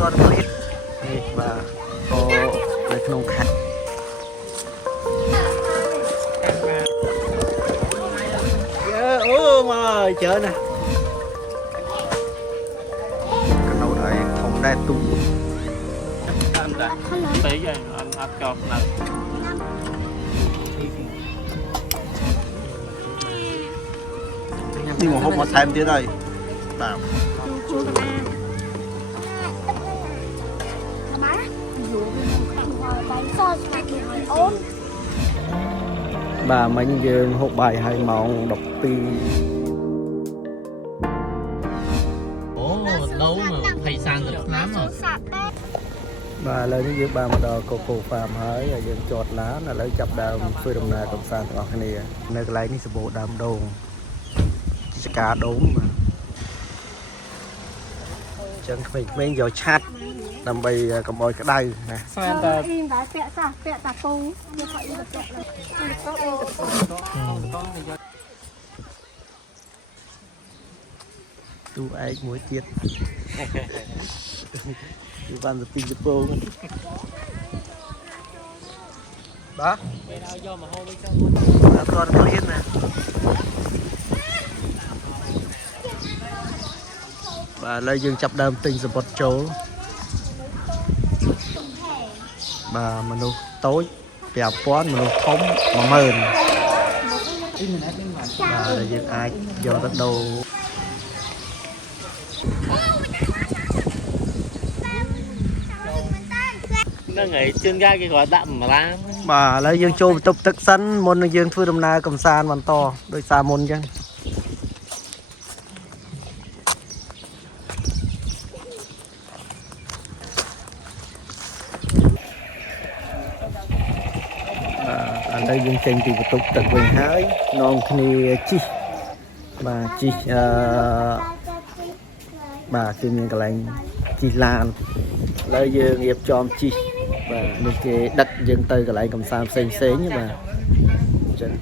toàn clipនេះបាទក៏នៅក្នុងខេត្តអូមកច្រើនណាកណោតឲ្យធំដែរទុំតាមដែរពេកហើយអត់ចប់ណាស់នេះមកហូបមកថែមទៀតហើយបាទបាទមិញយើងហូបបាយហើយម៉ោង12អូដូវ20 30ឆ្នាំបាទឥឡូវនេះយើងបានមកដល់កូកូហ្វាមហើយយើងចតឡានឥឡូវចាប់ដើមធ្វើដំណើរកំសាន្តទាំងអស់គ្នានៅកន្លែងនេះសម្បូរដើមដូងចការដូងបាទចឹងក្មេងៗយកឆាត់ដើម្បីកុំឲ្យក្តៅណាស្មានតែពាក់តាពូយកខោទៅពាក់ទូឯកមួយទៀតគឺបានទៅពីជប៉ុនបាទពេលឲ្យយកមកហូបវិញចុះអត់ទាន់ឃ្លានណាបាទឥឡូវយើងចាប់ដើមទិញសំបុត្រចូលបាទមនុស្សតូច5000មនុស្សធំ10000បាទយើងអាចយកទៅដូរហ្នឹងហើយជឿនកាយគេគាត់ដាក់ម្លាបាទឥឡូវយើងចូលបន្ទប់ទឹកសិនមុននឹងយើងធ្វើដំណើរកំសាន្តបន្តដោយសារមុនអញ្ចឹងឥឡូវយើងចេញពីបន្ទប់ទឹកវិញហើយនាំគ្នាជិះបាទជិះបាទគឺមានកន្លែងជិះឡានឥឡូវយើងរៀបចំជិះបាទនេះគេដឹកយើងទៅកន្លែងកំសាន្តផ្សេងបាទអញ្ចឹង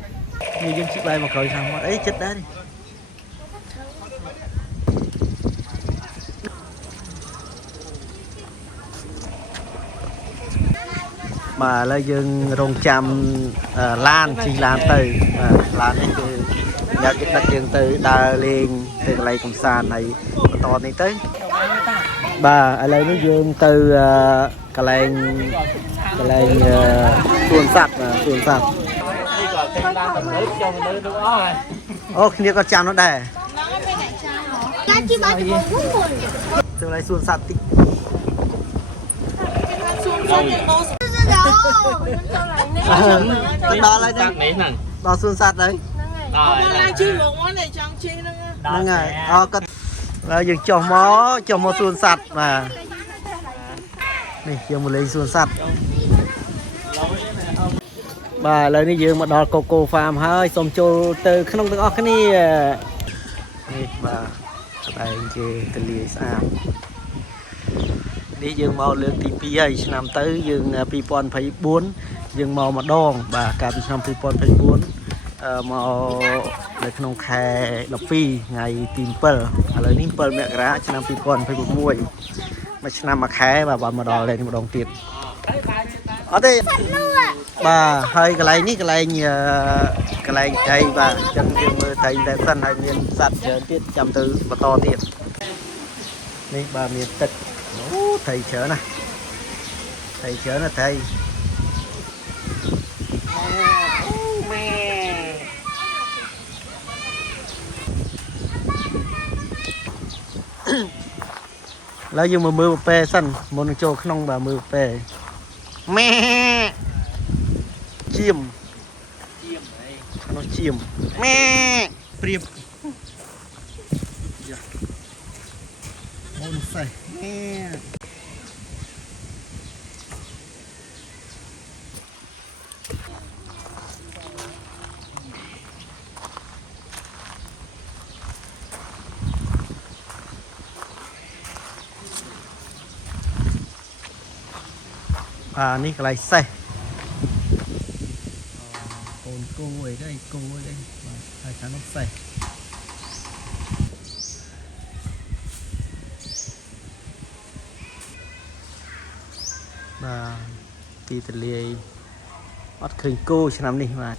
នេះយើងជិះបែរមកក្រោយខាងមាត់អីចិត្តដែរនេះបាទឥឡូវយើងរងចាំឡានជិះឡានទៅបាទឡាននេះគឺយកដឹកយើងទៅដើរលេងទៅកន្លែងកំសាន្តហើយបន្តនេះទៅបាទឥឡូវនេះយើងទៅកន្លែងសួនសត្វសួនសត្វនេះក៏ចេញឡើងទៅលើចុះទៅលើអស់ហើយអូគ្នាក៏ចាំនោះដែរកាជីបាទៅមុនទៅកន្លែងសួនសត្វតិចសួនសត្វយើងបោសដល់ហើយហ្នឹងដល់សួនសត្វហើយដល់ជីមកមកនេះចង់ជីហ្នឹងហើយអូគាត់ហើយយើងចុះមកសួនសត្វបាទនេះយើងមកលេងសួនសត្វបាទឥឡូវនេះយើងមកដល់កូកូហ្វាមហើយសូមចូលទៅក្នុងទាំងអស់គ្នានេះបាទស្បែងគេទលាយស្អាតនេះយើងមកលើកទី2ហើយឆ្នាំទៅយើង2024យើងមកម្ដងបាទកាលពីឆ្នាំ2024មកនៅក្នុងខែ12ថ្ងៃទី7ឥឡូវនេះ7មករាឆ្នាំ2026មួយឆ្នាំមួយខែបាទមកដល់លេងម្ដងទៀតអត់ទេបាទហើយកន្លែងនេះកន្លែងត្រីបាទអញ្ចឹងយើងមើលត្រីតែសិនហើយមានសត្វច្រើនទៀតចាំទៅបន្តទៀតនេះបាទមានទឹកអូត្រីច្រើនណាត្រីច្រើនណាត្រីម៉ែឥឡូវយើងមកមើលពពែសិនមុននឹងចូលក្នុងបាទមើលពពែម៉ែជៀមអីនោះជៀមម៉ែព្រៀបយ៉ាអូនសេះម៉ែនេះកន្លែងសេះកូនគោអីđấyគោអីđấyបាទហើយខាងនោះសេះ bà đi từ lì bắt khinh cô cho năm đi mà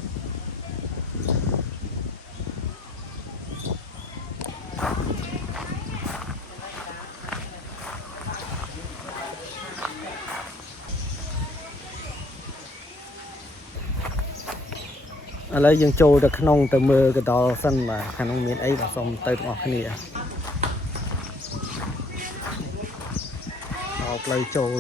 lấy dân châu được nông từ mưa cái đó sân mà khả năng miền ấy là xong tới ngọt cái này lấy châu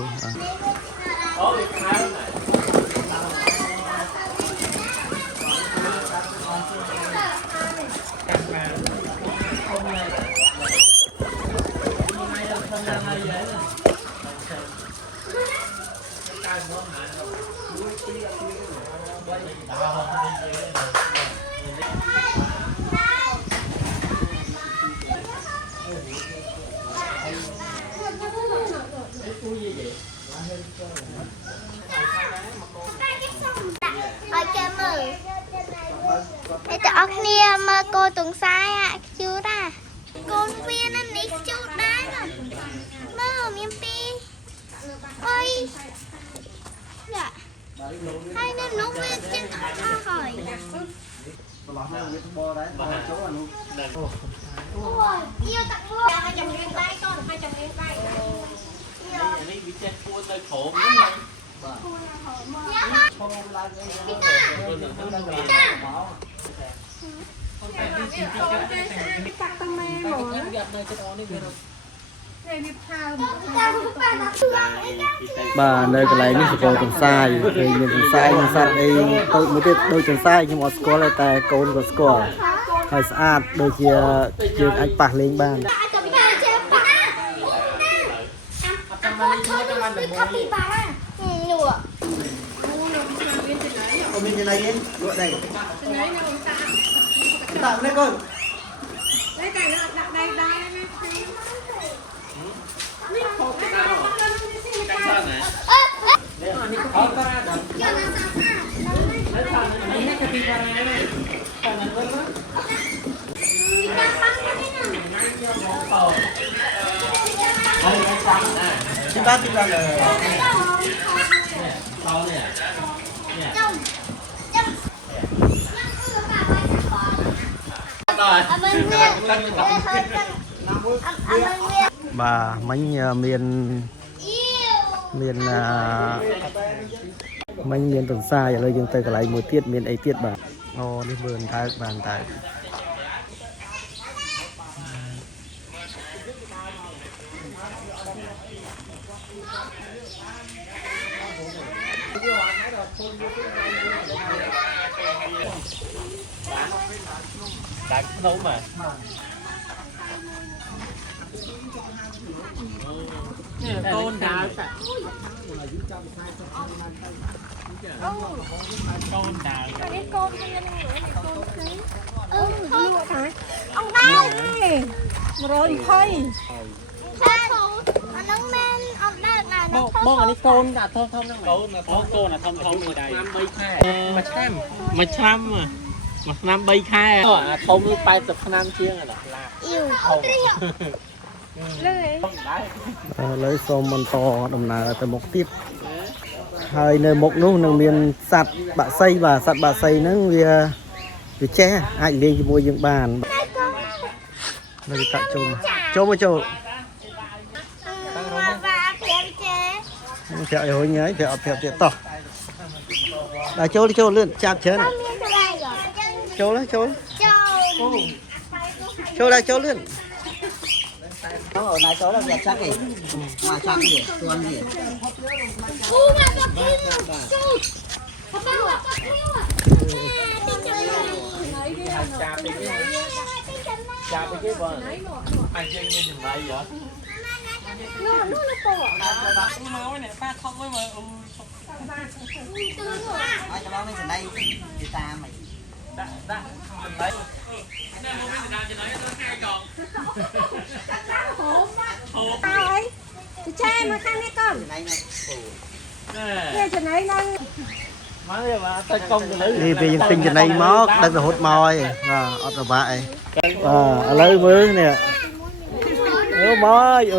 แต่ออกเนี่ยมาโกตรงซ้ายอ่ะจูดอ่ะโกนเวียนนั่นนี่จูดได้หรอเมื่อมีปีโอ้ยเนี่ยให้นั่นนกเวียนจิ้งข้าหอยโอ้ยเกี่ยวตักพวกให้จำเรียนได้ก่อนให้จำเรียนได้នេះវាចេះពួននៅក្រោម พี่ตาตักทำไมหรอbà nơi cái này mình sẽ có trồng sai thì mình trồng sai mình sạch đi tôi mới biết đôi trồng sai nhưng mà score là tài côn của score hơi sát đôi chia anh bạc lên bàn mình như này đi gọi đây tặng đấy con đây cái đây Xin bác là sau nè bà bánh miền bánh miền tuần xa rồi chúng ta lại một tiết miền ấy tiết bà ô đi vườn thái bàn tại đặt nấu mà con đào con đào cái con hay con khí không phải ông đau rồi thôiน้องแม่เอาได้นะน้อง mong anh đi côn đã thơm thơm năng con là thông thông ở đây mà chăm mà năm bay khai thông bay tập năm chiên rồi yêu lấy xôm mình to đồng nào từ một tiết hai nơi một lúc nâng miền sạt bạ xây và sạt bạ xây nó vì che ai lên cho mua những bàn nơi tại châu mà châu theo hồi nhớ theo to là châu đi châu lượn chạm chén châu đấy châu đây châu lượn nó ở này chỗ là đẹp chắc gì mà chắc gì tuần gì chaไปcái vợ anh chơi như thế này vậy máu này ba không với mà ai cho nó mới đây đi ta mày đã đấy Ơi, chị trai mà khăn đấy con. Nghe chuyện này đang đi về dân tinh trên đây mót đang là hút mồi ở tờ bại lấy mới nè mồi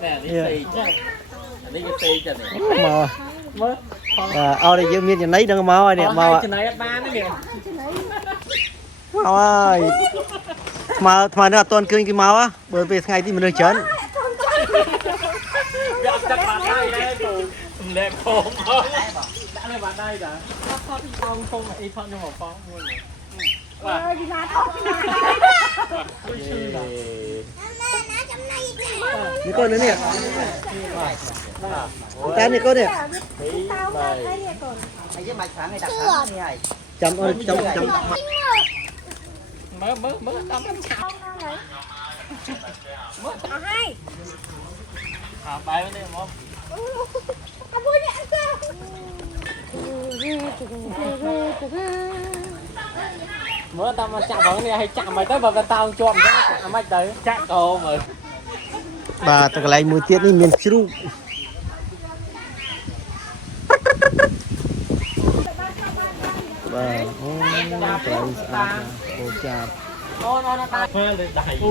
nè đi tì chứ đi cái tì cho này màu mới ở đây dương miên lấy đừng màu này màu ạ trên này ba nó kìa màu ơi mà nó toàn cương cái màu á bởi vì ngày thì mình được chấn gặp chắc bạn đây đấy tụi lẹp khôn thôi đã lên bạn đây đã thoát thì con không mà y thoát cho một con luôn ơi đi ra thoátนี่ก้อนนี่เนี่ยตานี่ก้อนเนี่ย Hay với mạch sáng này đặt sáng này hay. จำเอาจำ mớ mớ mớ tao mới chào mớ chào hay bay bên đây không mớ tao mà chạm vào cái này hay chạm mày tới vào cái tao chọn cái mày tới chắc cô mà បាទតែកន្លែងមួយទៀតនេះមានជ្រូកបាទអូកន្លែងស្អាតអូចាប់ nó ta phê lên đẩy nè អូ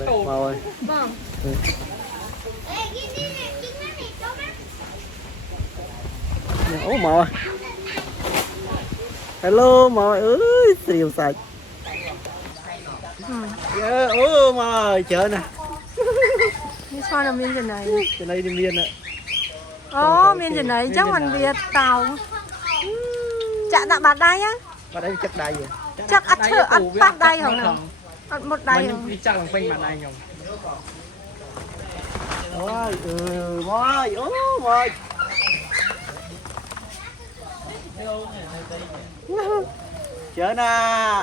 នេះមកហើយអូមកហើយ Hello មកហើយអើយស្រីវសាច់អូមកហើយច្រើនណាស់ Như sao là miên trên này? ចំណៃនេះមាន Ồ, miên trên này chắc mình Việt tàu. Chạ đã bạt đây á? បាត់ហើយចិត្តដៃ Chắc ăn thử ăn bát đây không nào? Ăn một đây không? đi chắc bằng quanh mặt này nhung អូយមកអូមកច្រើនណាស់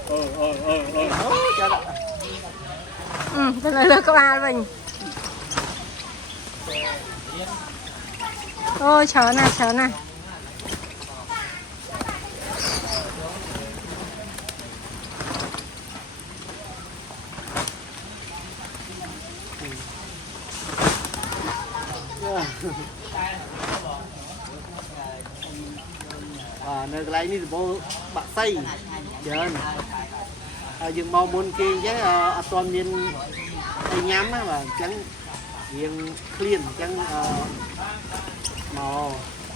អូច្រើនណាស់ Ừ, cái này là các bạn mình. Ôi, chờ nè, chờ nè. Nơi cái này thì bố bạn xâyច្រើនយើងមកមុនគេអញ្ចឹងអត់ទាន់មានអីញ៉ាំណាបាទអញ្ចឹងរៀងឃ្លានអញ្ចឹងមក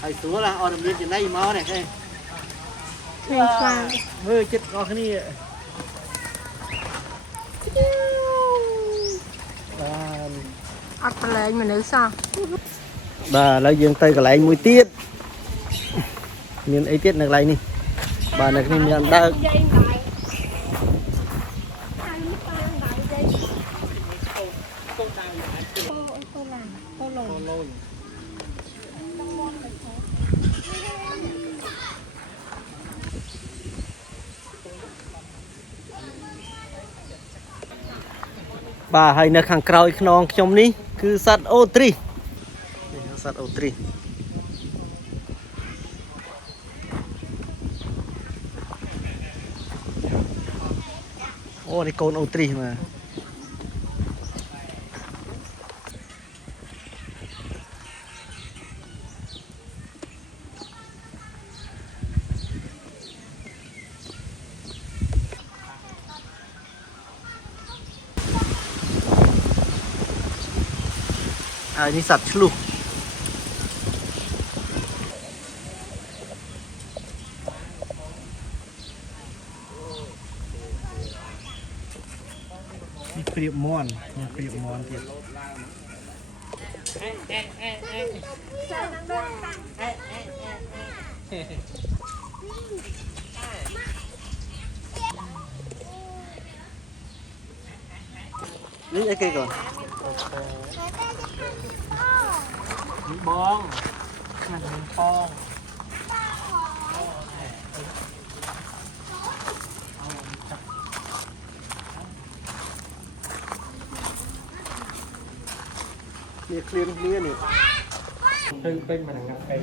ហើយស្រួលអត់មានចំណៃមកនេះគេ Mình xoan. មើលចិត្តរបស់គ្នាបាទ Ất lên mà nữ sao? បាទឥឡូវយើងទៅកន្លែងមួយទៀតមានអីទៀតនៅកន្លែងនេះបាទនៅនេះមានអណ្ដើក បាទហើយនៅខាងក្រោយខ្នងខ្ញុំនេះគឺសត្វអូទ្រីសសត្វអូទ្រីសអូនេះកូនអូទ្រីសមកហើយនេះសត្វឆ្លុះនេះព្រាបមន់នេះព្រាបមន់ទៀតនេះអីគេកូន bong mình conនេះឃ្លានគ្នានេះ Hưng bên mà ngập cây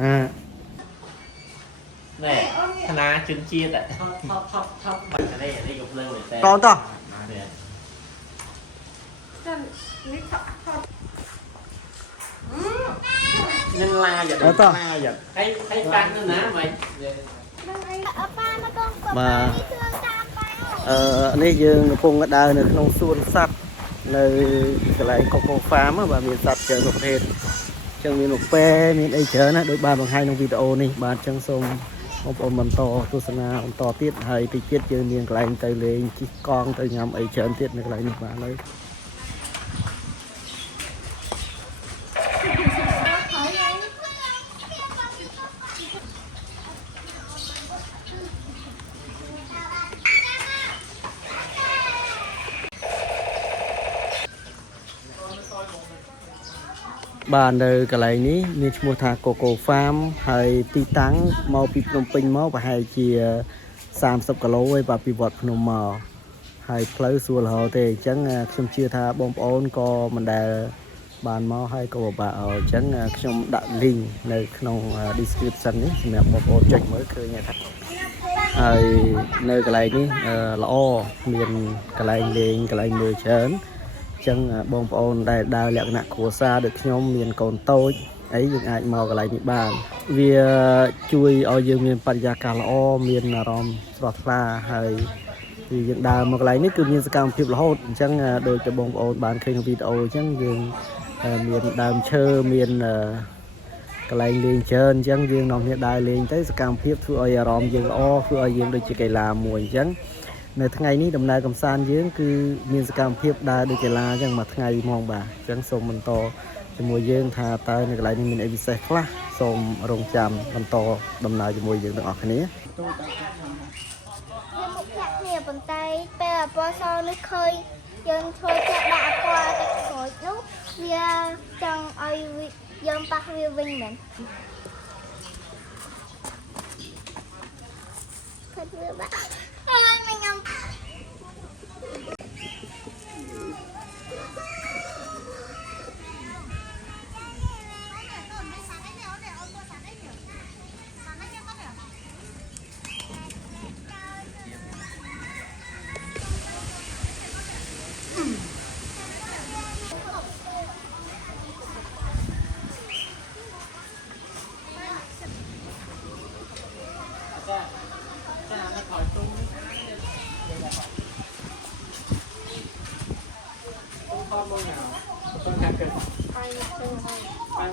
អា nè thà chân chia tại thấp mình ở đây gục lưng để កូនតោះ nhân la giờ Ở to. la giờ thấy căng nữa nè mày Ở ba nó con Mà- thương tam bao. នេះយើងកំពុងដើរនៅក្នុងសួនសត្វនៅកន្លែងកូកូហ្វាមបាទមានសត្វច្រើនប្រភេទចឹងមានលោកប៉ែមានអីច្រើនណាដូចបានបង្ហាញក្នុងវីដេអូនេះបាទចឹងសូមបងប្អូនបន្តទស្សនាបន្តទៀតហើយទីទៀតយើងមានកន្លែងទៅលេងជិះកង់ទៅញ៉ាំអីច្រើនទៀតនៅកន្លែងនេះបាទឥឡូវបាទនៅកន្លែងនេះមានឈ្មោះថា Coco Farm ហើយទីតាំងមកពីភ្នំពេញមកប្រហែលជា30គីឡូឯបាទពីវត្តភ្នំមកហើយផ្លូវស្រួលរហូតទេអញ្ចឹងខ្ញុំជឿថាបងប្អូនក៏មិនដែលបានមកហើយក៏ពិបាកអញ្ចឹងខ្ញុំដាក់ link នៅក្នុង description នេះសម្រាប់បងប្អូនចុចមើលឃើញថាហើយនៅកន្លែងនេះល្អមានកន្លែងលេងកន្លែងមើលច្រើនចឹងបងប្អូនដែលដើរលក្ខណៈគ្រួសារដូចខ្ញុំមានកូនតូចអីយើងអាចមកកន្លែងនេះបានវាជួយឲ្យយើងមានបរិយាកាសល្អមានអារម្មណ៍ស្រស់ថ្លាហើយគឺយើងដើរមកកន្លែងនេះគឺមានសកម្មភាពរហូតអញ្ចឹងដូចតែបងប្អូនបានឃើញក្នុងវីដេអូអញ្ចឹងយើងមានដើមឈើមានកន្លែងលេងច្រើនអញ្ចឹងយើងនាំគ្នាដើរលេងទៅសកម្មភាពធ្វើឲ្យអារម្មណ៍យើងល្អធ្វើឲ្យយើងដូចជាកីឡាមួយអញ្ចឹងនៅថ្ងៃនេះដំណើរកម្សាន្តយើងគឺមានសកម្មភាពដើរដូចកីឡាអញ្ចឹងមួយថ្ងៃហ្មងបាទអញ្ចឹងសូមបន្តជាមួយយើងថាតើនៅកន្លែងនេះមានអីពិសេសខ្លះសូមរងចាំបន្តដំណើរជាមួយយើងទាំងអស់គ្នាវាមកភ្នាក់គ្នាប៉ុន្តែពេលអពសនេះឃើញយើងធ្វើចាក់ដាក់អពទឹកក្រូចនោះវាចង់ឲ្យយើងប៉ះវាវិញមែនគិតវាបាក់ហើយមិនញ៉ាំ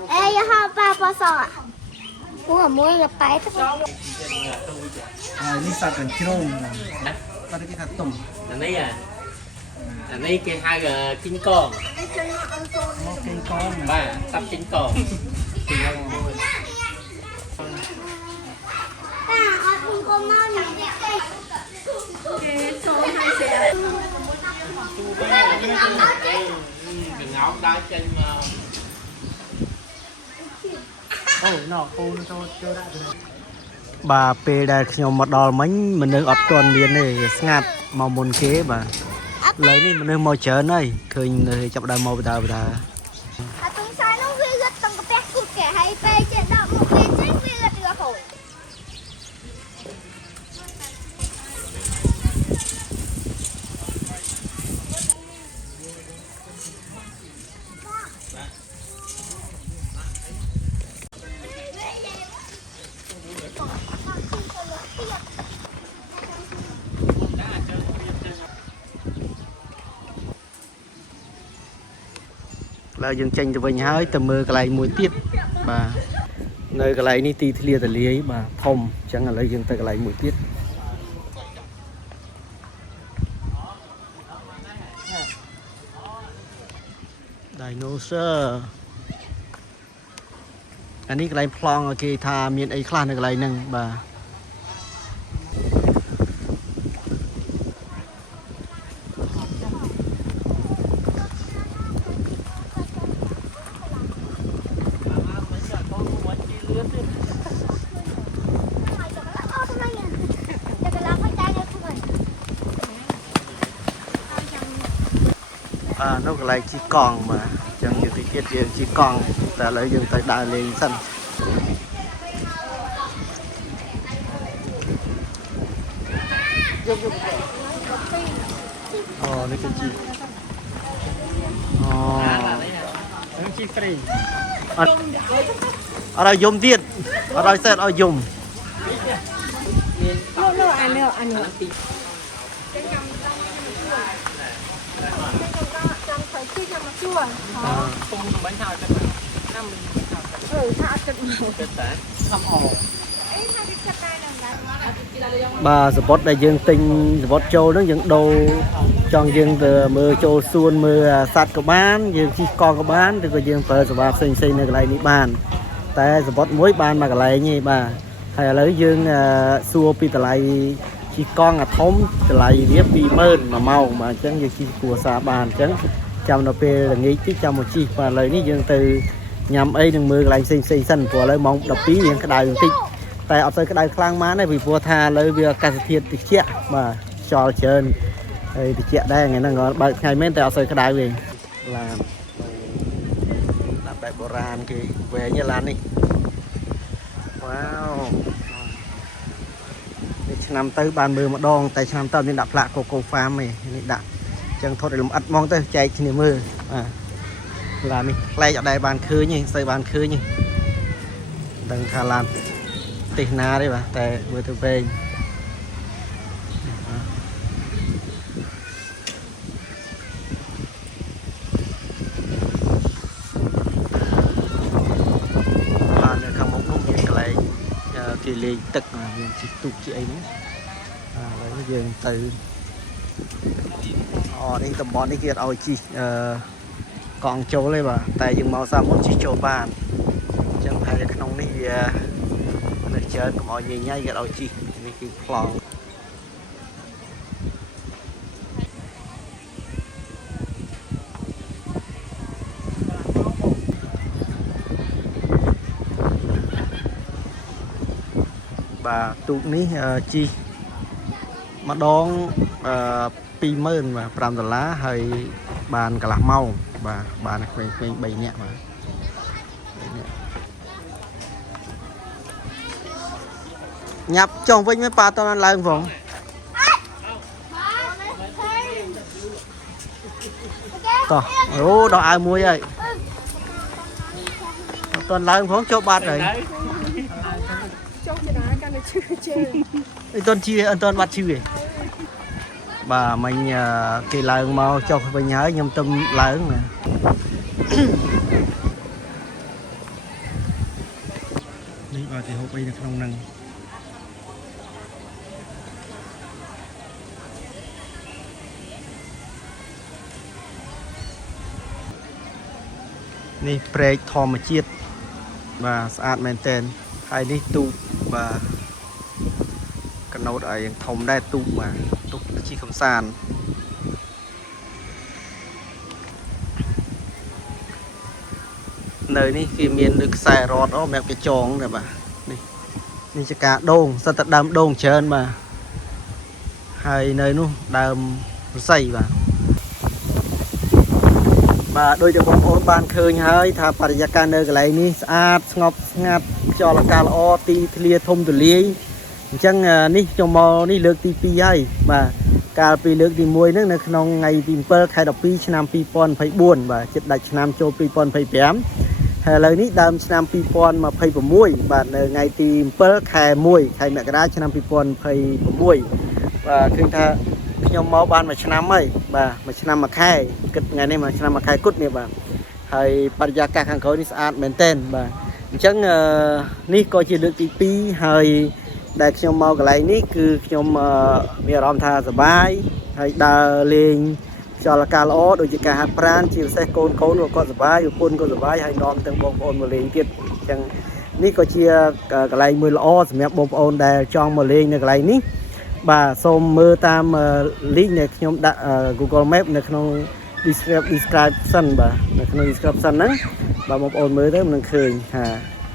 Ê, họ ba bò sò ạ. Mua là bái thôi. នេះសត្វកញ្ជ្រោងគាត់គេថាទុំ อันนี้គេហៅគីងកង មកគេកង បាទសត្វគីងកង Ta, họ không có ngon lắm. Kê số 2 xe. កងោកដើរចេញមក អូណោកូនចូលដាក់ទៅបាទពេលដែលខ្ញុំមកដល់មិញមនុស្សអត់ទាន់មានទេស្ងាត់មកមុនគេបាទឥឡូវនេះមនុស្សមកច្រើនហើយឃើញនៅចាប់ដើមមកបដា À, tung sai nó vi gật tầng cái bé cụt kẻ hay bê chạy đậm một bên chết vi gật được hồi. แล้วយើងចេញទៅវិញហើយទៅមើលកន្លែងមួយទៀតបាទនៅកន្លែងនេះទីធ្លាទលាយបាទធំអញ្ចឹងឥឡូវយើងទៅកន្លែងមួយទៀត Dinosaur អានេះកន្លែងប្លង់គេថាមានអីខ្លះនៅកន្លែងហ្នឹងបាទ nó lại chỉ còn mà chẳng như tí tiết giờ chỉ còn tại lấy dừng tại đại lên sân nó cái gì chi free ở đây dùng tiền ở đây sẽ ở dùng Trong phải khi cho nó chua. Tung bánh thao chân năm Tha chật một. chân tán thăm hồ បាទសពតដែលយើងទិញសពតចូលហ្នឹងយើងដូរចង់យើងទៅមើលចូលសួនមើលសត្វក៏បានយើងជិះកង់ក៏បានឬក៏យើងប្រើសេវាផ្សេងៗនៅកន្លែងនេះបានតែសពតមួយបានមកកន្លែងនេះបាទហើយឥឡូវយើងសួរពីតម្លៃជិះកង់អាធំតម្លៃវា 20000 1ម៉ោងបាទអញ្ចឹងយើងជិះគ្រួសារបានអញ្ចឹងចាំដល់ពេលល្ងាចតិចចាំមកជិះបាទឥឡូវនេះយើងទៅញ៉ាំអីនឹងមើលកន្លែងផ្សេងៗសិនព្រោះឥឡូវម៉ោង 12 រៀងក្តៅបន្តិចតែអត់ទៅក្តៅខ្លាំងម៉ានទេពីព្រោះថាឥឡូវវាអាកាសធាតុត្រជាក់បាទខ្យល់ច្រើនហើយត្រជាក់ដែរថ្ងៃហ្នឹងក៏បើកថ្ងៃមែនតែអត់ទៅក្តៅទេឡានបែបបុរាណគេវែងឡាននេះវ៉ាវនេះឆ្នាំទៅបានមើលម្ដងតែឆ្នាំទៅនេះដាក់ផ្លាក Coco Farm ឯនេះដាក់អញ្ចឹងថតឲ្យលំអិតហ្មងទៅចែកគ្នាមើលបាទឡាននេះប្លែកអត់ដែលបានឃើញទេស្អីបានឃើញទេដឹងថាឡានទេសនាទេបាទតែមើលទៅវែងបាទនៅខាងមុខនោះមានកន្លែងគេលេងទឹកមានជិះទូកជិះអីហ្នឹងឥឡូវយើងទៅនេះតំបន់នេះគេអត់ឲ្យជិះកង់ចូលទេបាទតែយើងមកសាមុនជិះចូលបានអញ្ចឹងហើយក្នុងនេះវានៅច្រើនកុំឲ្យញ៉ៃគេឲ្យជិះនេះគឺប្លង់បាទទូកនេះជិះម្ដង20000បាទ$5ហើយបានកន្លះម៉ោងបាទបានក្មេងៗ3នាក់បាទញ៉ាប់ចុះវិញមិនប៉ាតើឡើងផងតោះអូដល់អាវមួយហើយអត់តឡើងផងចូលបាត់ហើយចូលចរាកាន់តែឈឺជើង អត់តជាអត់តបាត់ឈឺទេបាទមិញគេឡើងមកចុះវិញហើយខ្ញុំទៅឡើងណានេះបាទគេហូបអីនៅក្នុងហ្នឹងនេះព្រែកធម្មជាតិបាទស្អាតមែនទែនហើយនេះទូកបាទកណូតឲ្យយ៉ាងធំដែរទូកបាទទូកជិះកំសាន្តនៅនេះគេមានដូចខ្សែរ៉តមាក់កញ្ចងដែរបាទនេះជាការដូងសិតតែដើមដូងច្រើនបាទហើយនៅនោះដើមរស្មីបាទដូចតែបងប្អូនបានឃើញហើយថាបរិយាកាសនៅកន្លែងនេះស្អាតស្ងប់ស្ងាត់ខ្យល់អាកាសល្អទីធ្លាធំទូលាយអញ្ចឹងនេះខ្ញុំមកនេះលើកទី2ហើយបាទកាលពីលើកទី1ហ្នឹងនៅក្នុងថ្ងៃទី7 ខែ 12 ឆ្នាំ 2024 បាទជិតដាច់ឆ្នាំចូល 2025 ហើយឥឡូវនេះដើមឆ្នាំ 2026 បាទនៅថ្ងៃទី7 ខែ 1 ខែមករាឆ្នាំ 2026 បាទឃើញថាខ្ញុំមកបានមួយឆ្នាំហើយបាទមួយឆ្នាំមួយខែគិតថ្ងៃនេះមួយឆ្នាំមួយខែគត់នេះបាទហើយបរិយាកាសខាងក្រោយនេះស្អាតមែនទែនបាទអញ្ចឹងនេះក៏ជាលើកទី2ហើយដែលខ្ញុំមកកន្លែងនេះគឺខ្ញុំមានអារម្មណ៍ថាសប្បាយហើយដើរលេងខ្យល់អាកាសល្អដូចជាការហាត់ប្រាណជាពិសេសកូនគាត់សប្បាយប្រពន្ធក៏សប្បាយហើយនាំទាំងបងប្អូនមកលេងទៀតអញ្ចឹងនេះក៏ជាកន្លែងមួយល្អសម្រាប់បងប្អូនដែលចង់មកលេងនៅកន្លែងនេះបាទសូមមើលតាម link ដែលខ្ញុំដាក់ Google Map នៅក្នុង description បាទនៅក្នុង description ហ្នឹងបាទបងប្អូនមើលទៅមិននឹងឃើញថា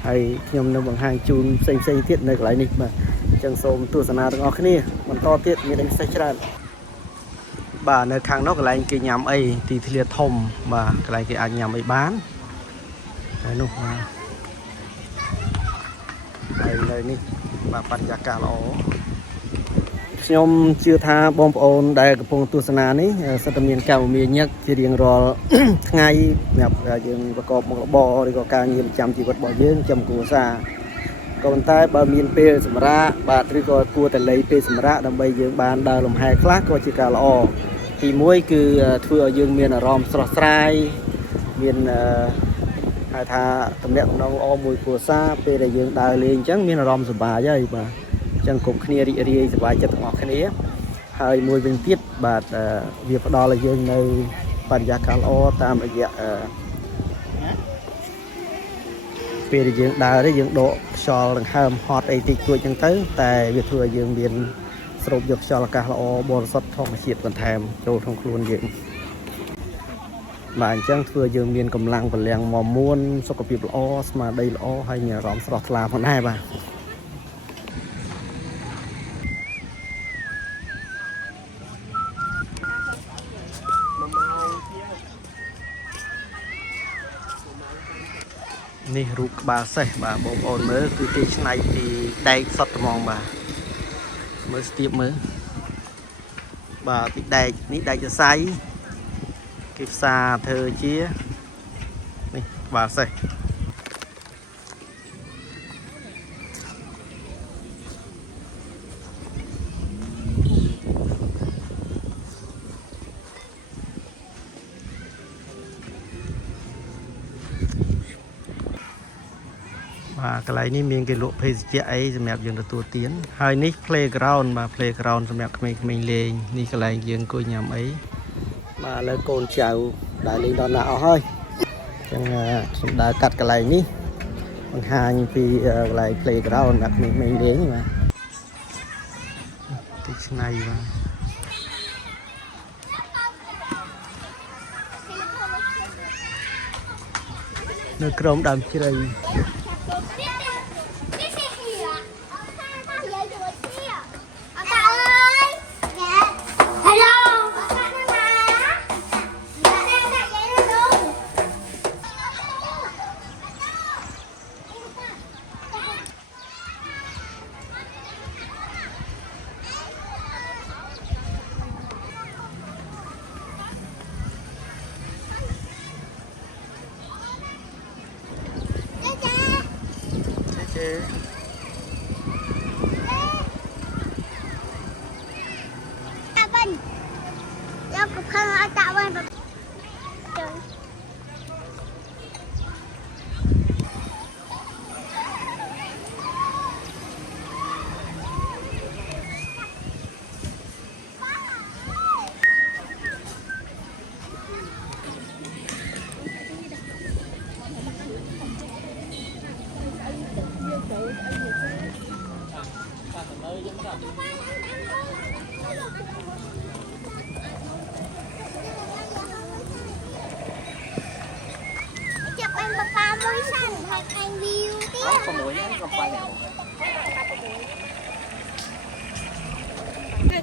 ហើយខ្ញុំនឹងបង្ហាញជូនផ្សេងៗទៀតនៅកន្លែងនេះបាទអញ្ចឹងសូមទស្សនាទាំងអស់គ្នាបន្តទៀតមានអីផ្សេងច្រើនបាទនៅខាងនោះកន្លែងគេញ៉ាំអីទីធ្លាធំបាទកន្លែងគេអាចញ៉ាំអីបានហើយនោះបាទហើយនៅនេះបាទបរិយាកាសល្អខ្ញុំជឿថាបងប្អូនដែលកំពុងទស្សនានេះសិតតែមានកម្មវិធីញឹកជារៀងរាល់ថ្ងៃសម្រាប់យើងប្រកបមុខរបរឬក៏ការងារប្រចាំជីវិតរបស់យើងចំគ្រួសារ ក៏ប៉ុន្តែបើមានពេលសម្រាប់បាទឬក៏គួរតែលៃពេលសម្រាប់ដើម្បីយើងបានដើរលំហែខ្លះក៏ជាការល្អទី1គឺធ្វើឲ្យយើងមានអារម្មណ៍ស្រស់ស្រាយមានហៅថាតំណែងល្អមួយគ្រួសារពេលដែលយើងដើរលេងអញ្ចឹងមានអារម្មណ៍សប្បាយហើយបាទអញ្ចឹងគ្រប់គ្នារីករាយសប្បាយចិត្តទាំងអស់គ្នាហើយមួយវិញទៀតបាទវាផ្ដល់ឲ្យយើងនៅបរិយាកាសល្អតាមរយៈពេលដែលយើងដើរទេយើងដកខ្យល់ដង្ហើមហត់អីតិចតួចអញ្ចឹងទៅតែវាធ្វើឲ្យយើងមានស្រូបយកខ្យល់អាកាសល្អបរិសុទ្ធធម្មជាតិបន្ថែមចូលក្នុងខ្លួនយើងបាទអញ្ចឹងធ្វើយើងមានកម្លាំងពលំមាំមួនសុខភាពល្អស្មារតីល្អហើយមានអារម្មណ៍ស្រស់ថ្លាផងដែរបាទនេះរូបក្បាលសេះបាទបងប្អូនមើលគឺគេច្នៃពីដែកសុទ្ធត្មងបាទមើលស្ទាបមើលបាទពីដែកនេះដែកសរសៃគេផ្សារធ្វើជានេះក្បាលសេះបាទកន្លែងនេះមានគេលក់ភេសជ្ជៈអីសម្រាប់យើងទទួលទានហើយនេះ playground បាទ playground សម្រាប់ក្មេងៗលេងនេះកន្លែងយើងអង្គុយញ៉ាំអីបាទឥឡូវកូនចៅដើរលេងដល់ណាអស់ហើយអញ្ចឹងខ្ញុំដើរកាត់កន្លែងនេះបង្ហាញពីកន្លែង playground សម្រាប់ក្មេងៗលេងបាទទីឆ្នៃបាទនៅក្រោមដើមជ្រៃ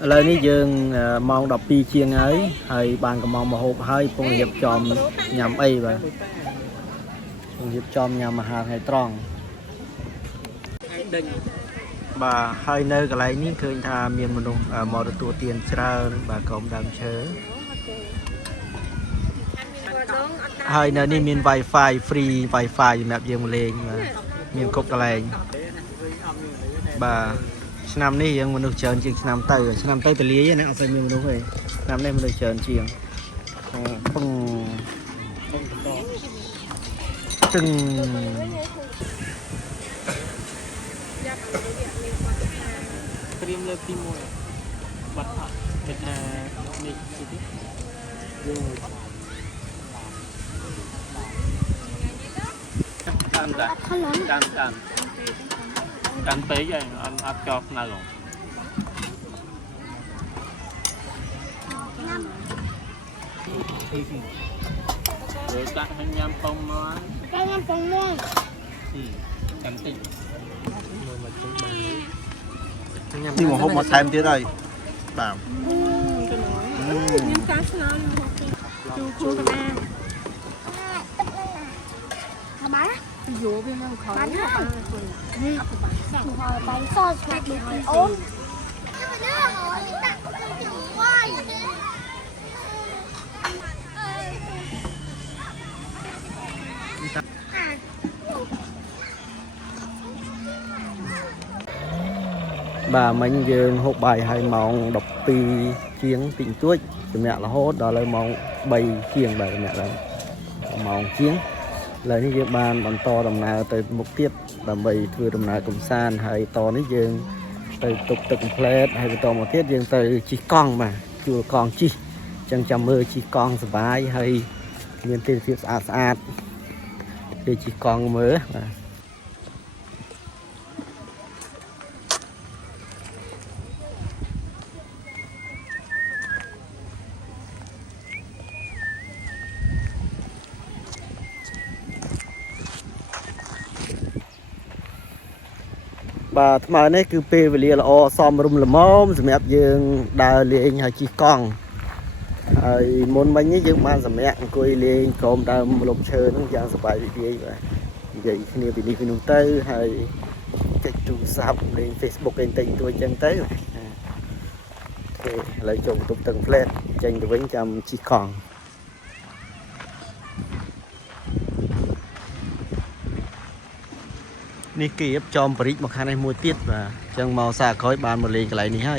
ឥឡូវនេះយើងម៉ោង12ជាងហើយបានកំងមកហូបហើយពងរៀបចំញ៉ាំអីបាទពងរៀបចំញ៉ាំអាហារថ្ងៃត្រង់បាទហើយនៅកន្លែងនេះឃើញថាមានមនុស្សមកទទួលទានច្រើនបាទក្រុមដើមឈើហើយនៅនេះមាន Wi-Fi free Wi-Fi សម្រាប់យើងលេងបាទមានគ្រប់កន្លែងបាទឆ្នាំនេះយើងមនុស្សច្រើនជាងឆ្នាំទៅទលាយណាអត់ស្អីមានមនុស្សទេឆ្នាំនេះមនុស្សច្រើនជាងពងចឹងព្រៀមលើកទី1បាត់អត់គេថានេះទីយើងកាន់ពេកហើយអត់ចោលស្នៅហ៎rồiដាក់ឲ្យញ៉ាំពងមកតែញ៉ាំពងមកកាន់តិចមកមកជួយបាននេះមកហូបមកថែមទៀតហើយបាទញ៉ាំកាស្នោជូរគូកណាថាបានយោវាមកខំបាននេះបាយសោះស្នាប់ដូចអូន bà mình dương hộp bài hay mong đọc pi chiến tỉnh tuốt thì mẹ là hốt đó là mong bay chiêng bài mẹ là mong chiến là như dương ban bằng to đồng nào tới mục tiếp làm bày vừa đồng nào cùng san hay to ní dương từ tục từng plate hay to một tiết dương từ chỉ con mà chùa con chi chẳng chăm mơ chỉ con sờ bái hay miền tây thiệt sạch để chỉ con mới bà tham gia này cứ pe về liền là o xóm rùm là móm rồi mẹ dương đào liền hay chỉ con môn bánh ấy dương mang sầm mẹ coi liền cơm đào lục chơi nó giang sập bài đi vậy vậy khi nào đi nung tới hay chạy trụ sập lên Facebook lên tình tôi chân tới lấy chồng tục từng plate tranh được bánh trăm chỉ conนี่เก็บจอมปริกมาคันในมวยเตี้ยมาจังเมาสาคอยบานมาเลยกันไรนี่ให้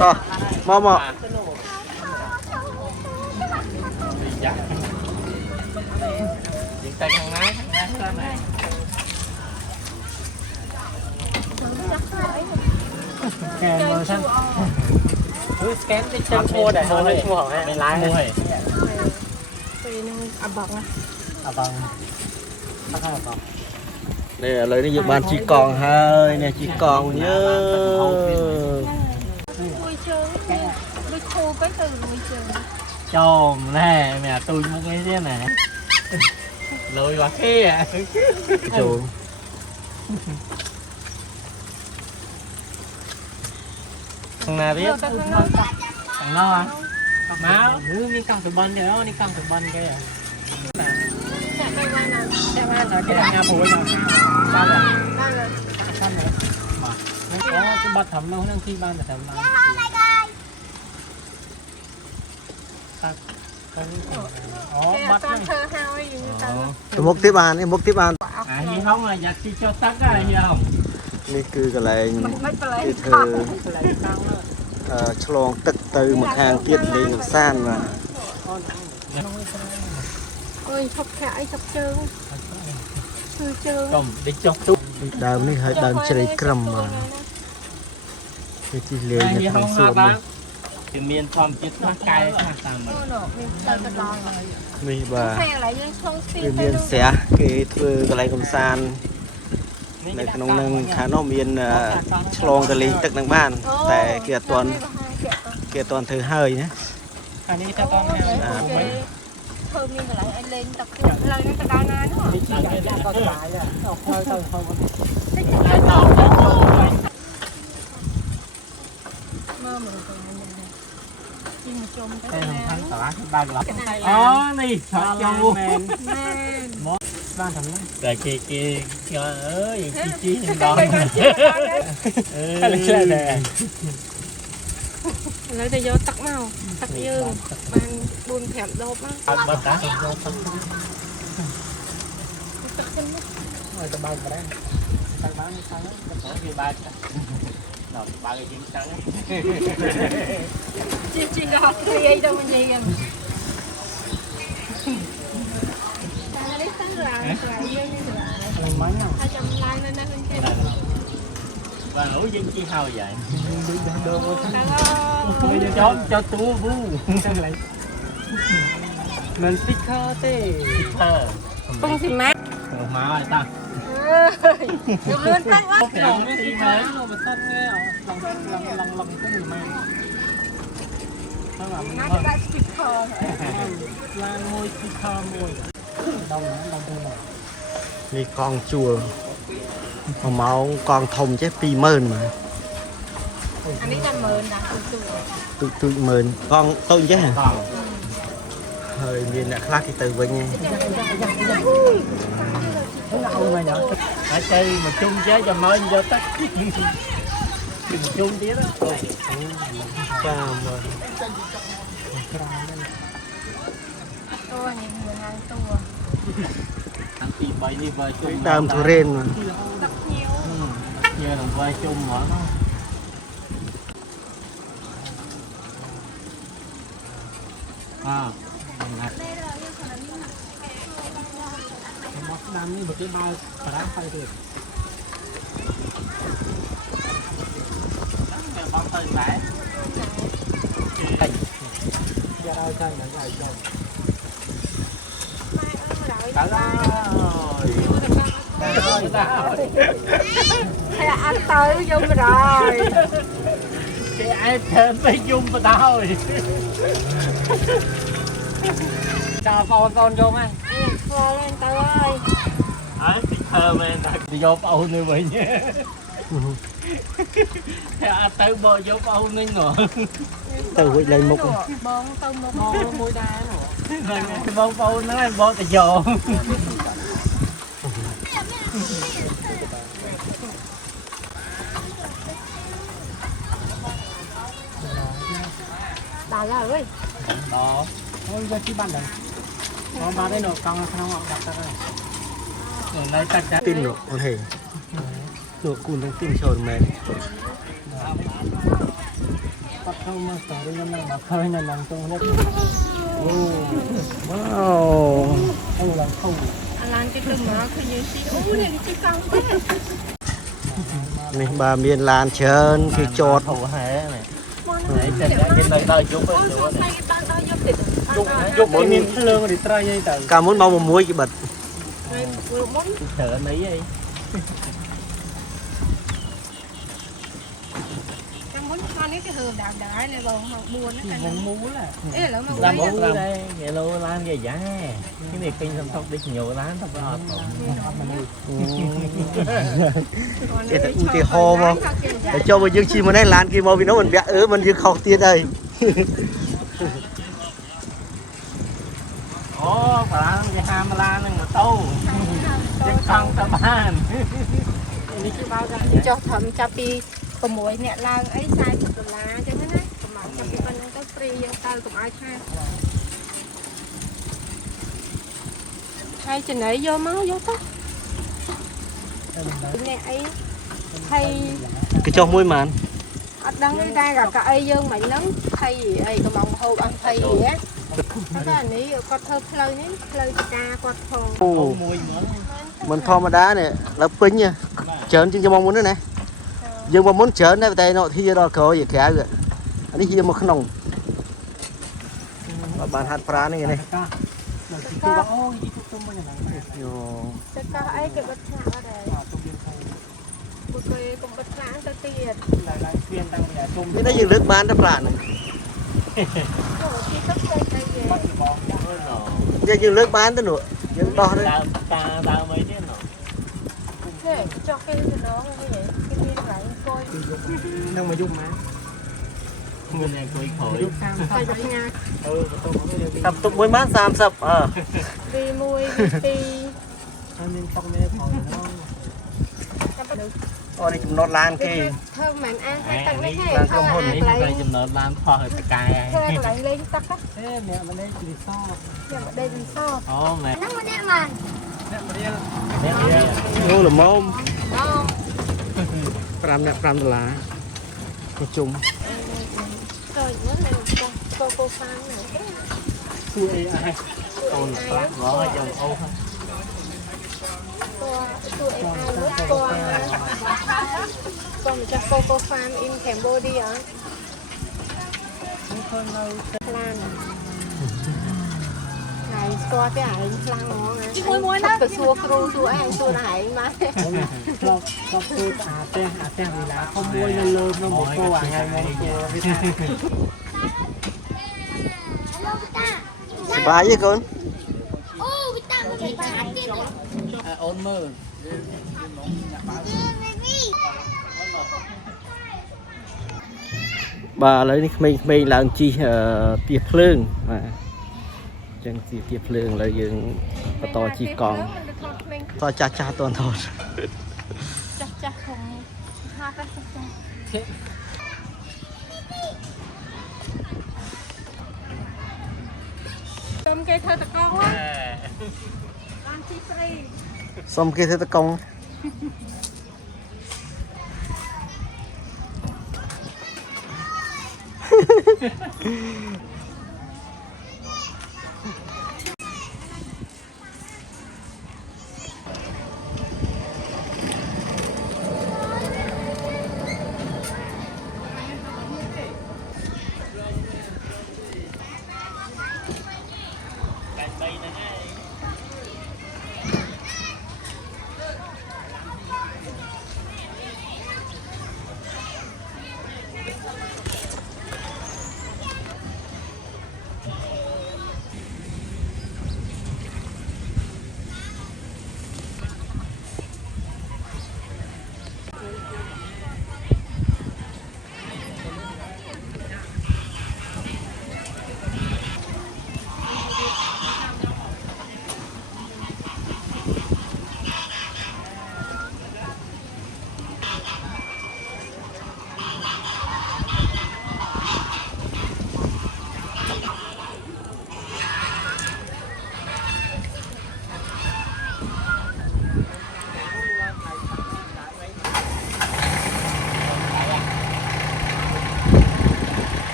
ต่อมอมอยิงใจข้างหน้าข้างหน้าแกนเวอร์ชันสแกนติดจังโชว์แต่โชว์ให้ชั่วไม่ร้ายเลยnè lấy đi bàn chỉ còn hơi nè chỉ còn nhớ chồm nè mẹ tôi muốn cái thế này lùi vào kia chủ thằng nào biết thằng lo à máu đi căng từ bên đó đi căng từ bên kia à cái nhà phụ nào sao rồi sao rồi mà có cái bát thấm đâu đang khi ban là thấm nào bắt một tiếp bàn đi một tiếp bàn hi không là giặt chi cho tắt á hi không นี่คืออะไรที่เธอฉลองตึกตือมาทางเกียรติเลงซ่านมา ôi chọc khẽ chọc trơn chưa trơn cầm đi chọc tú ដើមនេះហើយដើមជ្រៃក្រឹមមកវាទីលេងនៅក្នុងសួនគឺមានធម្មជាតិខ្លះកែខ្លះតាមមកនេះបាទ hay lại dân không xin វាមានស្រះគេធ្វើកន្លែងកំសាន្តនៅក្នុងនឹងខាងនោះមានឆ្លងទៅលេងទឹកនឹងបានតែគេអត់ទាន់ធ្វើហើយណា อันนี้จะต้อง thơm như là lại lên tập lên cái đau na nữa đi chỉ chạy ra còn lại là thôi mơ mình chim chôm cái thằng tỏa ba lọ nè sợ châu ban thằng rồi kia ơi chi đòn lấy tay vô tắt màu tắt dương mang buồn thèm đốp á bắt cá tắt chân á rồi tao bao cái đấy tao bán sao đó tao kia ba rồi ba cái chuyện trắng chị ngọt thì ấy đâu mà gì kìa và ngủ dân chi hao vậy cho tú vu mình sticker tê sticker không thì mát má ơi ta dùng luôn tay quá lòng cái gì mới rồi mà thân nghe lòng cái gì mà má cái đại sticker là môi sticker môi đông đông đông นี่กองจั่วเอาเมาส์กองทมใช่ปีเมินมา อันนี้จะเมินนะตุยเมินกองต้นใช่ไหมเฮ้ยมีนักลักที่từ bên nha ở chơi mà chung chế cho mới cho tất chung tí đó chào màตัวนี่เหมือนงานตัว ទី3នេះបើជុំ ដើមទុរេន ញ៉ែនឹងវាយជុំហ្មងមកដាំនេះបើគេបើប្រាំទៅទៀតបងទៅដែរយ៉ាដល់ចាញ់ដល់ហើយចុះដល់ហើយให้อันเตยยมรอย cái ai thêm phải dung vào tao rồi chào con vô anh พอเลยเตย ấy thì thơm em thật thì vô bao nữa vậy nhé anh tới bò vô bao nên ngồi ទៅវិញលេងមុខ បងទៅមក môi đá nữa bông bao nó em bò tại vô ដល់ហើយ đó thôi giờ chỉ bàn đấy nó bán đây nó cong không họ đặt ra đây rồi lấy tất cả ទីននោះអូនហេនោះគូនទាំងទីនចូលមែន bắt không mà sợ đi năm nay mà khơi này làm trong hết វ៉ាវ không làm không អាឡានគេទៅមកឃើញយើងស៊ីអូនេះគេកង់ទេ នេះបើមានឡានច្រើនគេចត thủ hề này để trên cái nơi đời chút ấy nữa này chút chút cái miếng lương thì trai dây từ កាលមុនមកមួយគេបិទ chờ anh ấy đi ចាំមុនខាងនេះគេហឺដើរនេះបងមក4ហ្នឹង muốn muốn là អេឥឡូវមក làm muốn đây vậy luôn lan về giá cái này kinh xong thóc đi nhiều lán thóc đó គេទៅឧទាហរណ៍មកតែចូលមកយើងជិះមកនេះឡានគេមកពីនោះមិនវាក់មិនយើងខុសទៀតហើយ ô phải làm cái ham lan này một tô chắc không ta bán នេះគឺបើចុះធំចាប់ពី6អ្នកឡើងអី$40អញ្ចឹងណាប្រហែលចាប់ពីប៉ុណ្ណឹងទៅព្រីយើងទៅកុំឲ្យខាតហើយចំណៃយកមកយកទៅអ្នកអីហើយ គេចុះមួយហ្មង អត់ដឹងទេតែកៅអីយើងមិញហ្នឹងថៃអីកំងហូបអស់ថៃហ៎តែអានេះគាត់ធ្វើផ្លូវនេះផ្លូវចកាគាត់ផង អូ mùi mướn មិនធម្មតានេះឡើពេញច្រើនជាងយើងមកមុនណាយើងមកមុនច្រើនតែតែនោះធាដល់ក្រោយក្រៅអានេះជាមកក្នុងបានហាត់ប្រានេះនេះ Cô có ôi đi thuốc tôm bao nhiêu này យោ ចកាអីគេបិទឆ្លាក់អត់ដែរ tôm viên thay ពួកគេកុំបិទឆ្លាក់ទៅទៀត lại viên tăng bây giờ tôm នេះតែយើងលើកបានតែប្រានេះ ចូលទីទឹកទៅទៅគេ bắt thì bóng hơn rồi យើងលើកបានទៅនោះយើងដោះទៅ ta mấy thế nào នេះចុះគេទៅណងហ្នឹងគេមានកន្លែងអង្គុយ nâng mà dùng má nguyên này cuối khỏi តែយកញ៉ា tôm có cái តាមទុកមួយបាន30 V1 V2 nên tông này khỏi nó ចាំបើ អូនេះចំណតឡានគេ ធ្វើមិនអានតែទឹកនេះទេ làm ធ្វើ trong អា hồn ក ấy ន្លែង này chừng nó làm phò ở cái cài ធ្វើកន្លែងលេងទឹកណា thế mẹ mà đây thì sao ខ្ញុំមកដេកមិនសោះ ô mẹ ហ្នឹងមកអ្នកបាន mẹ đi នោះល្មម បង 5អ្នក$5គេជុំ rồi nó là cô fan này xui ai ôn lát ngõ chồng ô tôi ai nữa còn cho cô fan in Cambodia lan này qua cái ảnh lan nó nè môi đó cái xua cru anh xua này mà nó xui à te vì là không mua lên lơm nó một cô à ngày ngày សប្បាយទេកូន អូវិតាមកគេឆាទៀត ôn mơ បាទឥឡូវនេះក្មេងៗឡើងជិះទៀបភ្លើងបាទអញ្ចឹងជិះទៀបភ្លើងឥឡូវយើងបន្តជិះកង់តចាស់ចាស់តនថត ចាស់ខ្ញុំហាត់ចាស់ខ្ញុំគេធ្វើតកងហ្នឹងបាន xong kia thế ta công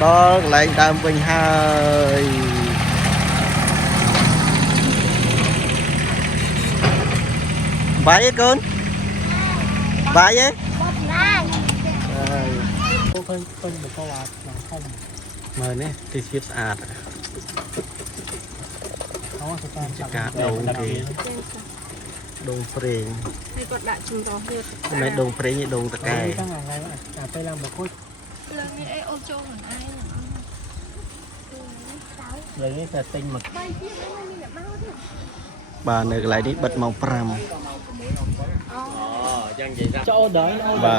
đó lại đam bình hơi vãi con vãi ấy phân một câu à không mời nè thì xếp sạch nó sẽ cả đầu kì đông phèn hay còn đại chúng đó huyệt mấy đông phèn như đông tạc cài phải làm một khối lầnนี้ไอ้โอโจเหมือนไอ้ เลยนี่จะtinh mực bà này lại đi bật màu pram chỗ đợi bà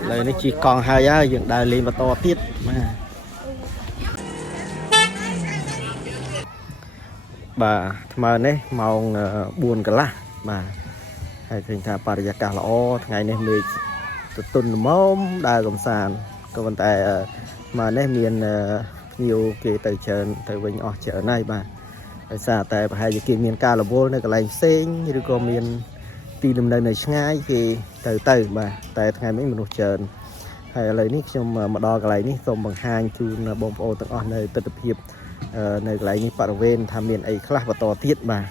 lời nó chỉ còn hai á dựng đài lên và to tiết mà bà mà này màu buồn cả lá mà hay thành thà bà ra cả lõ ngày này mình tuần móm đài cộng sản có vấn đề mà này miền nhiều cái tài trợ tại vì ở chợ này bà tại sao tại hai giờ kia miền ca là vô này cái lành xén như có miền tì đầm đây này ngay thì từ từ mà tại ngày mấy mình chờ hay lấy nick trong mà đo cái này nick xong bằng hai chun bom ô tận on nơi tập hiệp nơi lại như bảo ven tham miền ấy khác và to tiết mà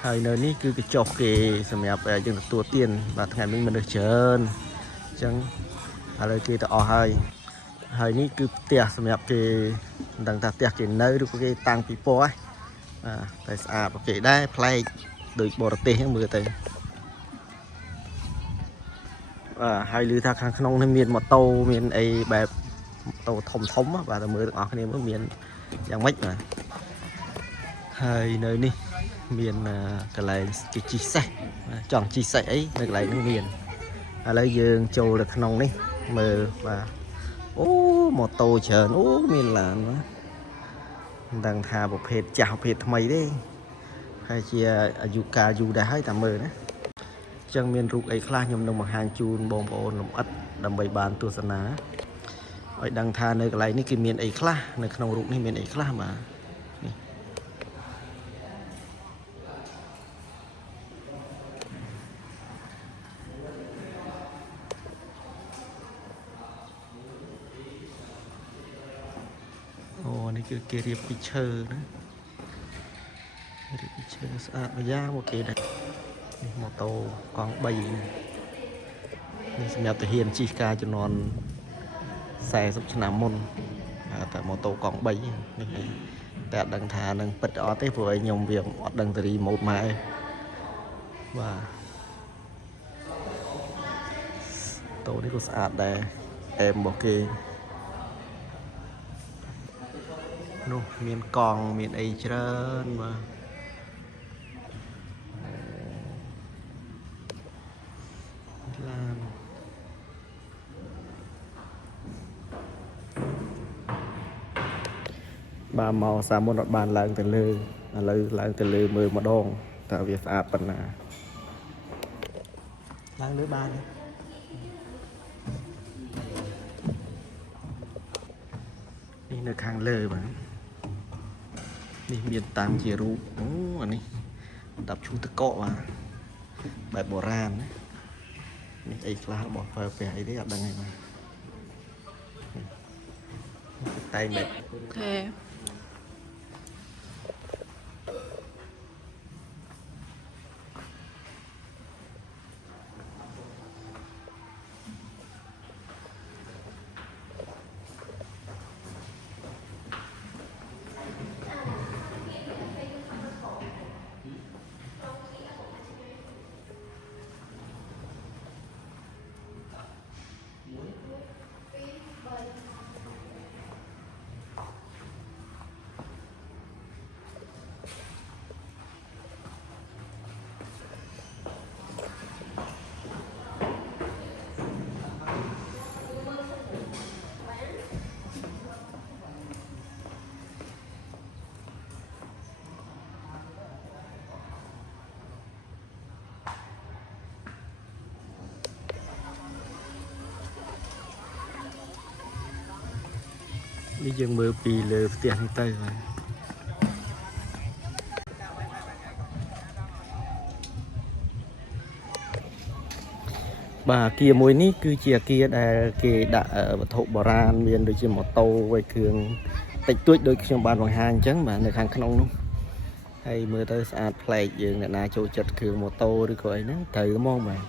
hay nơi ní cứ cái chọc cái sầm đẹp dân tua tiền và ngày mình được chờ chẳng hay lời kia ta hay ní cứ tiệt sầm đẹp cái đằng ta tiệt cái nơi được cái tăng pipo ấy tại sao cái đây play được bỏ tê hết mưa tê hai lư thang không nên miền một tàu miền ấy bẹp tàu thông thống và tàu mưa được ở cái này mới miền dạng mấy mà hai nơi đi miền cái này cái chi sạch chọn chi sạch ấy được lại nước miền lấy dương châu được nông đi mờ và một tàu chờ miền là nó đang thà một phết chào phết mày đi hay chia dù cả dù đã hay tạm mờ đấy chẳng miền rục ấy khá nhom nông bằng hàng chun bom ồn làm ắt đầm bầy bàn tu sơn á ở đang thà nơi cái này cái miền ấy khá nơi không rục này miền ấy khá mà này kia riệp picture nữa riệp picture sạch và da một cái này một tàu con bay này xem nhập thể hiện chi ca cho non xe sắp cho nằm môn tại một tàu con bay tại đằng thà đằng bật ở tới vừa nhom việc đằng từ đi một mai và tàu đi có sạch đây em một cái nô miền còn miền ấy trơn mà làm bà màu xa môn đọt bànឡើងទៅលើឥឡូវឡើងទៅលើមើលម្ដងតើវាស្អាតប៉ុណ្ណាឡើងលើបាននេះនៅខាងលើបាទនេះមានតាំងជារូបអូអានេះដាប់ឈូងតកកបាទបែបបុរាណណានេះអីខ្លះរបស់ប្រើប្រាស់អីទេអត់ដឹងទេបាទតែមែនអូខេ នេះយើងមើលពីលើផ្ទះនេះទៅបាទបាទអគារមួយនេះគឺជាអគារដែលគេដាក់វត្ថុបុរាណមានដូចជាម៉ូតូវៃគ្រឿងតិចតួចដូចខ្ញុំបានបង្ហាញអញ្ចឹងបាទនៅខាងក្នុងនោះហើយមើលទៅស្អាតប្លែកយើងអ្នកណាចូលចិត្តគ្រឿងម៉ូតូឬក៏អីហ្នឹងត្រូវហ្មងបាទ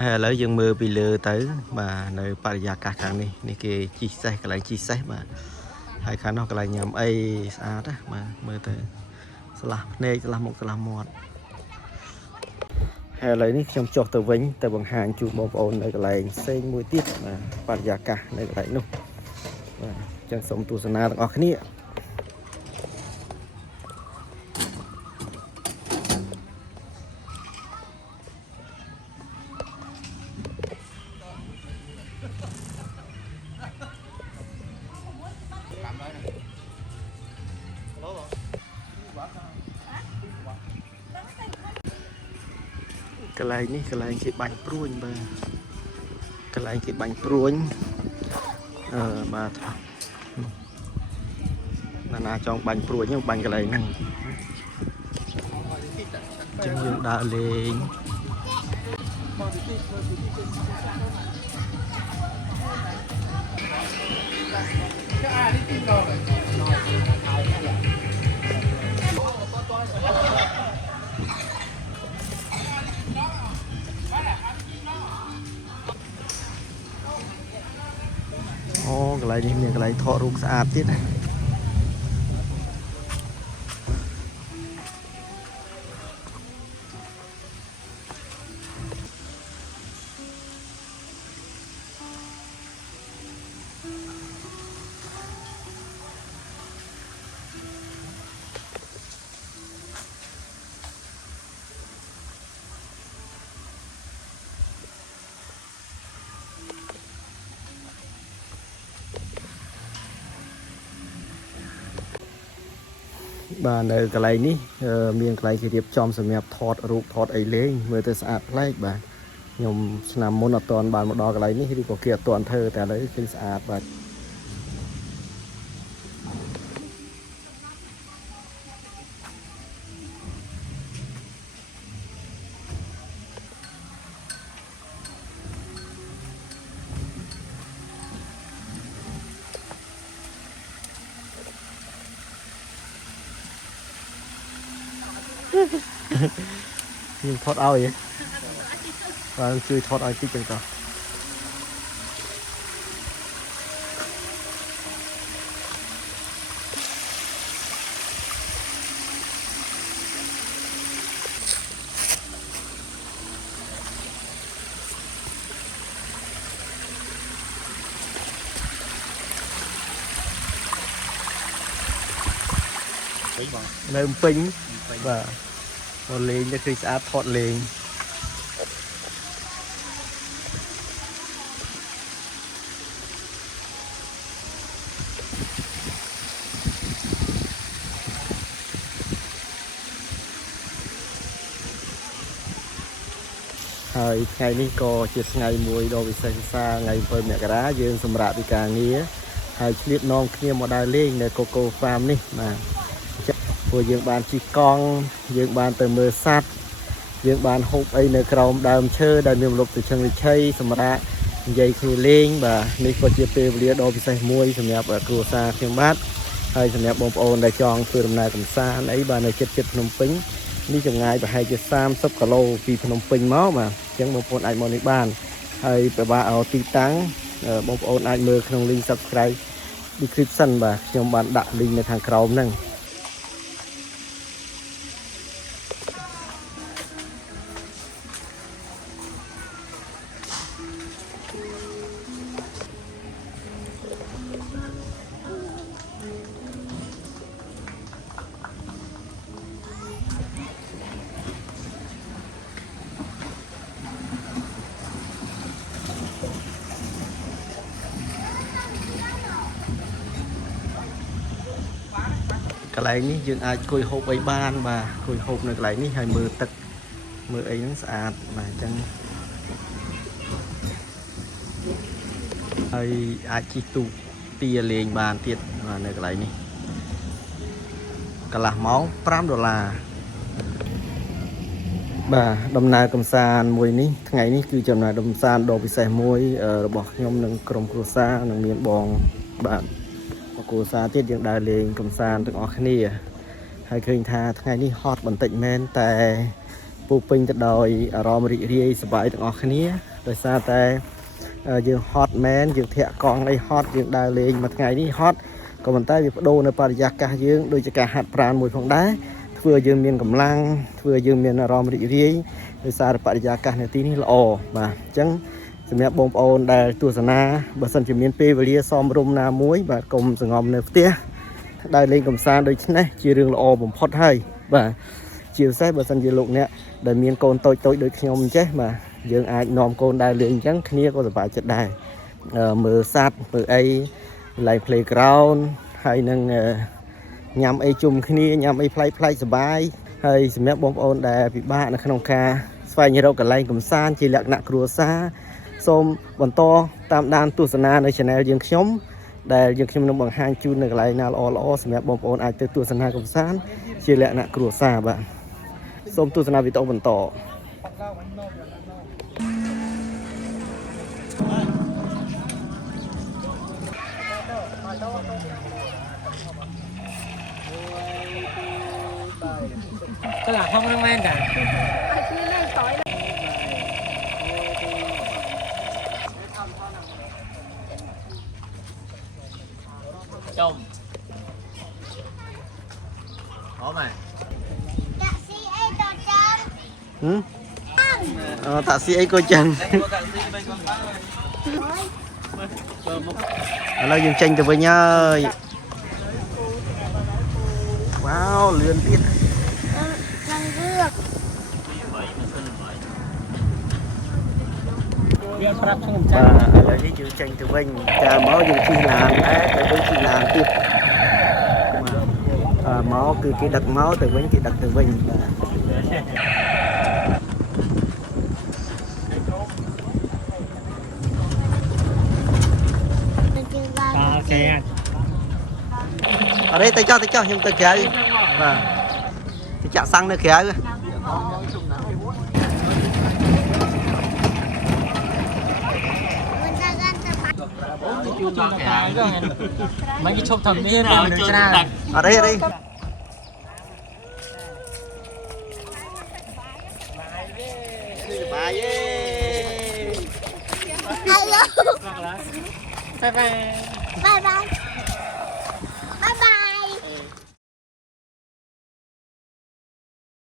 ឥឡូវយើងមើលពីលើទៅបាទនៅបរិយាកាសខាងនេះនេះគេជីសេះកន្លែងជីសេះបាទហើយខាងនោះកន្លែងញ៉ាំអីស្អាតណាបាទមើលទៅស្លាស់ភ្នែកស្លាស់មុខស្លាស់មាត់ហើយឥឡូវនេះខ្ញុំចុះទៅវិញទៅបង្ហាញជូនបងប្អូននៅកន្លែងផ្សេងមួយទៀតបាទបរិយាកាសនៅកន្លែងនោះបាទអញ្ចឹងសូមទស្សនាទាំងអស់គ្នាកន្លែងនេះកន្លែងគេបាញ់ព្រួញបាទកន្លែងគេបាញ់ព្រួញបាទណាចង់បាញ់ព្រួញហ្នឹងបាញ់កន្លែងហ្នឹងអញ្ចឹងយើងដើរលេងអូកន្លែងនេះមានកន្លែងថតរូបស្អាតទៀតណាបាទនៅកន្លែងនេះមានកន្លែងគេរៀបចំសម្រាប់ថតរូបថតអីលេងមើលទៅស្អាតប្លែកបាទខ្ញុំឆ្នាំមុនអត់ទាន់បានមកដល់កន្លែងនេះឬក៏គេអត់ទាន់ធ្វើតែឥឡូវឃើញស្អាតបាទខ្ញុំថតឲ្យបាទជួយថតឲ្យតិចទៅតោះនៅពេញបាទមកលេងទៅគឺស្អាតថតលេង ហើយថ្ងៃនេះក៏ជាថ្ងៃមួយដ៏វិសេសវិសាលថ្ងៃ7 មករាយើងសម្រាប់ពីការងារហើយឆ្លៀតនាំគ្នាមកដើរលេងនៅ Coco Farm នេះបាទព្រោះយើងបានជិះកង់យើងបានទៅមើលសត្វយើងបានហូបអីនៅក្រោមដើមឈើដែលមានម្លប់ទៅឈឹងវិឆ័យសម្រាប់និយាយគ្នាលេងបាទនេះក៏ជាពេលវេលាដ៏ពិសេសមួយសម្រាប់គ្រួសារខ្ញុំបាទហើយសម្រាប់បងប្អូនដែលចង់ធ្វើដំណើរកម្សាន្តអីបាទនៅជិតភ្នំពេញនេះចម្ងាយប្រហែលជា30 គីឡូពីភ្នំពេញមកបាទអញ្ចឹងបងប្អូនអាចមកនេះបានហើយពិបាកឲ្យទីតាំងបងប្អូនអាចមើលក្នុង link subscribe description បាទខ្ញុំបានដាក់ link នៅខាងក្រោមហ្នឹង កន្លែងនេះយើងអាចអង្គុយហូបអីបានបាទអង្គុយហូបនៅកន្លែងនេះហើយមើលទឹកមើលអីហ្នឹងស្អាតបាទអញ្ចឹងហើយអាចជិះទូកទាលេងបានទៀតបាទនៅកន្លែងនេះកន្លះម៉ោង$5បាទដំណើរកំសាន្តមួយនេះថ្ងៃនេះគឺចំណាយកំសាន្តដ៏ពិសេសមួយរបស់ខ្ញុំនិងក្រុមគ្រួសារនិងមានបងបាទគ្រួសារទៀតយើងដើរលេងកំសាន្តទាំងអស់គ្នាហើយឃើញថាថ្ងៃនេះហត់បន្តិចមែនតែពូពេញទៅដោយអារម្មណ៍រីករាយសប្បាយទាំងអស់គ្នាដោយសារតែយើងហត់មែនយើងធាក់កង់អីហត់យើងដើរលេងមួយថ្ងៃនេះហត់ក៏ប៉ុន្តែវាបដូរនៅបរិយាកាសយើងដូចជាការហាត់ប្រាណមួយផងដែរធ្វើយើងមានកម្លាំងធ្វើយើងមានអារម្មណ៍រីករាយដោយសារបរិយាកាសនៅទីនេះល្អបាទអញ្ចឹងសម្រាប់បងប្អូនដែលទស្សនាបើសិនជាមានពេលវេលាសមរម្យណាមួយបាទកុំសង្ងំនៅផ្ទះដើរលេងកម្សាន្តដូចនេះជារឿងល្អបំផុតហើយបាទជាពិសេសបើសិនជាលោកអ្នកដែលមានកូនតូចដូចខ្ញុំអញ្ចេះបាទយើងអាចនាំកូនដើរលេងអញ្ចឹងគ្នាក៏សប្បាយចិត្តដែរមើលសត្វមើលអីកន្លែង playground ហើយនឹងញ៉ាំអីជុំគ្នាញ៉ាំអីប្លែកៗសប្បាយហើយសម្រាប់បងប្អូនដែលពិបាកនៅក្នុងការស្វែងរកកន្លែងកម្សាន្តជាលក្ខណៈគ្រួសារសូមបន្តតាមដានទស្សនានៅ channel យើងខ្ញុំដែលយើងខ្ញុំនឹងបង្ហាញជូននៅកន្លែងណាល្អៗសម្រាប់បងប្អូនអាចទៅទស្សនាកម្សាន្តជាលក្ខណៈគ្រួសារបាទសូមទស្សនាវីដេអូបន្ត Tức là không nâng lên cả. Chồng. Có mày. Taxi ấy cô Trần. Nó dừng tranh từ với nhau. Wow, lươn tiết. Và ở đây dừng tranh từ vinh. Chà máu dừng chi làm tới với chi làm tiếp. Máu cứ cái đặt máu từ vinh cái đặt từ vinh. Ở đây tay cho nhưng tay kéo đi và tay chạm xăng nữa kéo đi Mấy cái chốt thầm đi nào được ra ở đây Hello. Bye bye. Bye bye.